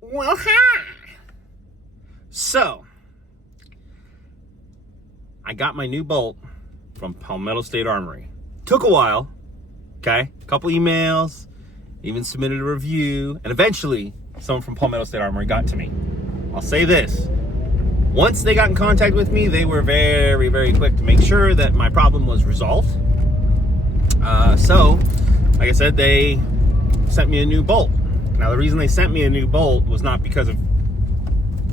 Well, hi. So, I got my new bolt from Palmetto State Armory. Took a while, okay? A couple emails, even submitted a review, and eventually someone from Palmetto State Armory got to me. I'll say this. Once they got in contact with me, they were very, very quick to make sure that my problem was resolved. So, like I said, they sent me a new bolt. Now, the reason they sent me a new bolt was not because of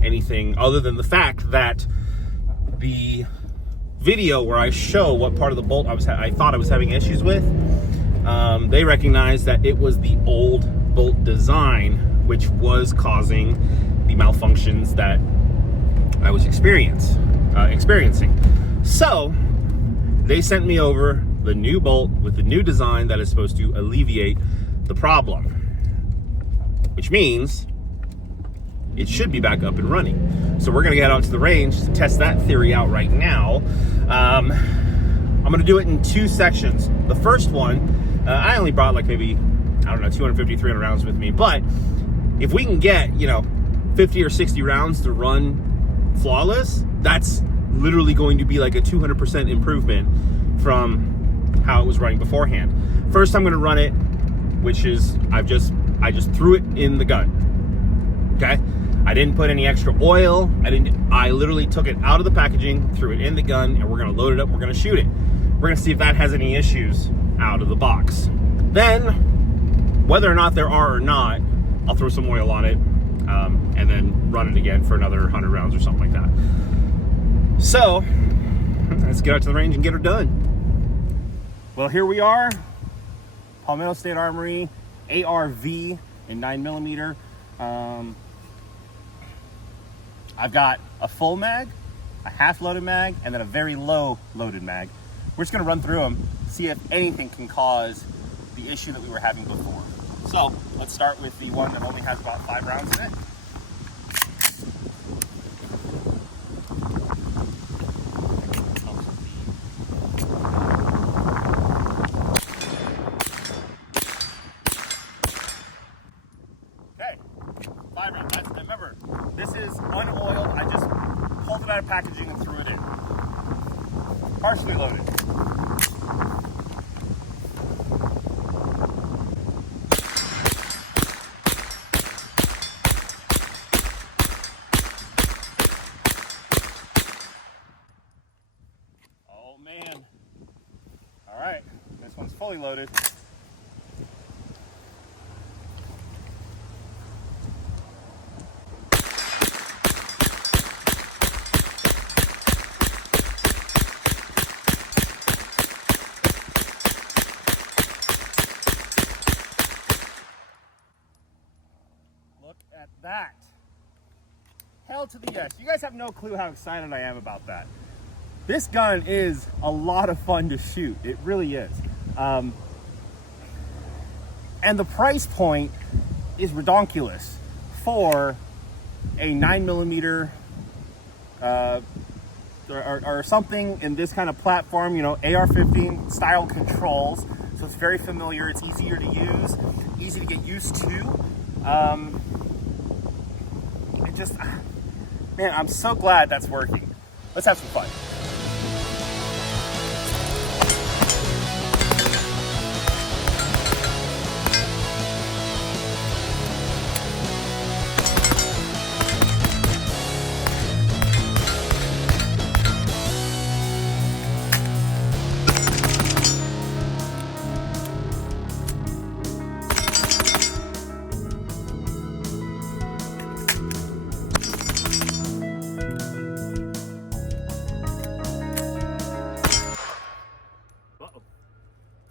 anything other than the fact that the video where I show what part of the bolt I thought I was having issues with, they recognized that it was the old bolt design which was causing the malfunctions that I was experiencing. So they sent me over the new bolt with the new design that is supposed to alleviate the problem, which means it should be back up and running. So we're gonna get out to the range to test that theory out right now. I'm gonna do it in two sections. The first one, I only brought like maybe, I don't know, 250, 300 rounds with me, but if we can get, 50 or 60 rounds to run flawless, that's literally going to be like a 200% improvement from how it was running beforehand. First, I'm gonna run it, which is, I just threw it in the gun, okay? I didn't put any extra oil. I literally took it out of the packaging, threw it in the gun, and we're gonna load it up, we're gonna shoot it. We're gonna see if that has any issues out of the box. Then, whether or not there are or not, I'll throw some oil on it, and then run it again for another 100 rounds or something like that. So, let's get out to the range and get her done. Well, here we are, Palmetto State Armory, ARV in 9mm. I've got a full mag, a half loaded mag, and then a very low loaded mag. We're just gonna run through them, see if anything can cause the issue that we were having before. So let's start with the one that only has about 5 rounds in it. Okay, 5 rounds. Remember, this is unoiled. I just pulled it out of packaging and threw it in. Partially loaded. Oh man. All right, this one's fully loaded. Look at that. Hell to the yes. You guys have no clue how excited I am about that. This gun is a lot of fun to shoot. It really is. And the price point is redonkulous for a 9mm or something in this kind of platform, AR-15 style controls. So it's very familiar. It's easier to use, easy to get used to. Man, I'm so glad that's working. Let's have some fun.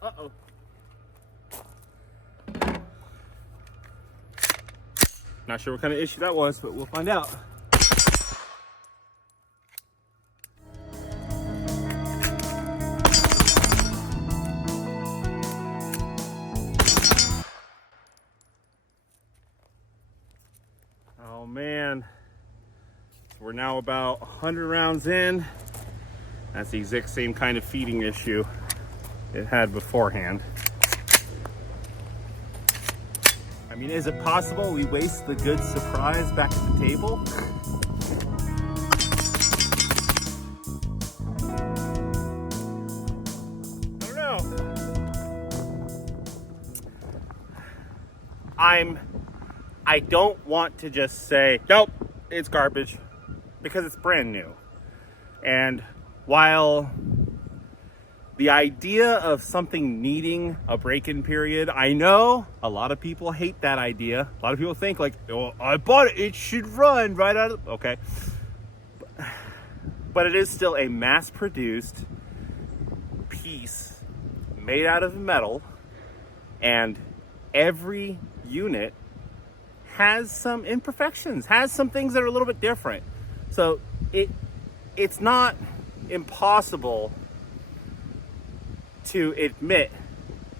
Uh-oh. Not sure what kind of issue that was, but we'll find out. Oh man. So we're now about 100 rounds in. That's the exact same kind of feeding issue it had beforehand. mean, is it possible we waste the good surprise back at the table? I don't know. I don't want to just say, nope, it's garbage, because it's brand new. And while the idea of something needing a break-in period, I know a lot of people hate that idea. A lot of people think like, oh, I bought it, it should run right out of, okay. But it is still a mass-produced piece made out of metal, and every unit has some imperfections, has some things that are a little bit different. So it's not impossible to admit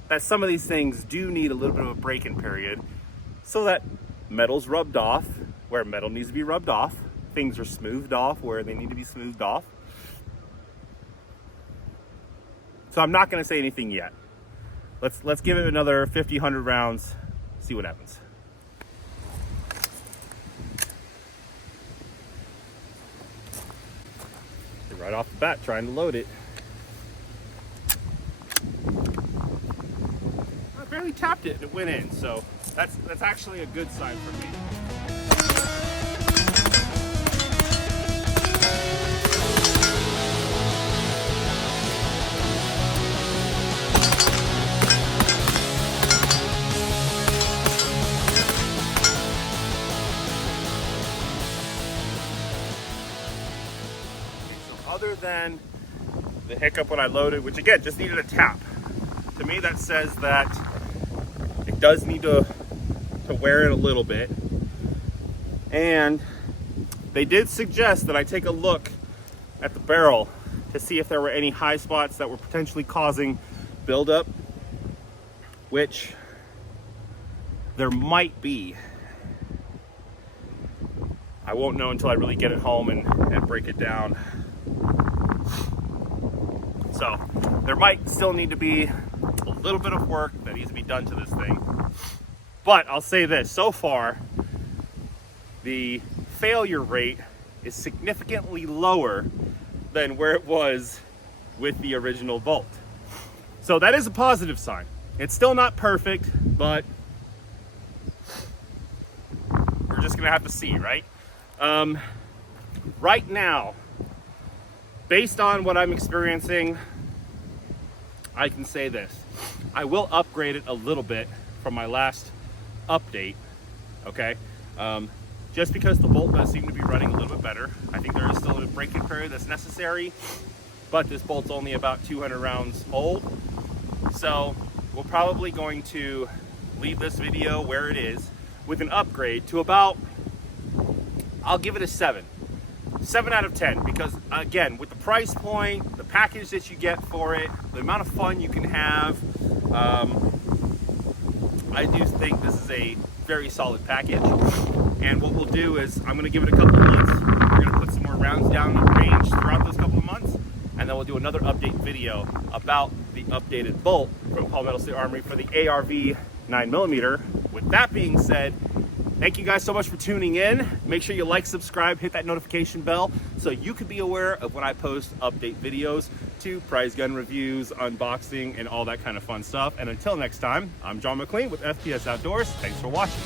that some of these things do need a little bit of a break-in period so that metal's rubbed off where metal needs to be rubbed off, things are smoothed off where they need to be smoothed off. So I'm not going to say anything yet. Let's give it another 50, 100 rounds, see what happens. Right off the bat, trying to load it. I barely tapped it and it went in, so that's actually a good sign for me. Other than the hiccup when I loaded, which again just needed a tap, to me that says that it does need to wear it a little bit. And they did suggest that I take a look at the barrel to see if there were any high spots that were potentially causing buildup, which there might be. I won't know until I really get it home and break it down. So there might still need to be a little bit of work that needs to be done to this thing. But I'll say this, so far, the failure rate is significantly lower than where it was with the original bolt. So that is a positive sign. It's still not perfect, but we're just gonna have to see, right? Right now, based on what I'm experiencing, I can say this. I will upgrade it a little bit from my last update, okay? Just because the bolt does seem to be running a little bit better. I think there is still a break-in period that's necessary, but this bolt's only about 200 rounds old. So we're probably going to leave this video where it is with an upgrade to about, I'll give it a 7 out of 10, because again, with the price point, the package that you get for it, the amount of fun you can have, I do think this is a very solid package. And what we'll do is I'm going to give it a couple of months. We're going to put some more rounds down in range throughout those couple of months, and then we'll do another update video about the updated bolt from Metal State Armory for the ARV 9mm. With that being said, thank you guys so much for tuning in. Make sure you like, subscribe, hit that notification bell so you can be aware of when I post update videos to prize gun reviews, unboxing, and all that kind of fun stuff. And until next time, I'm John McClain with FPS Outdoors. Thanks for watching.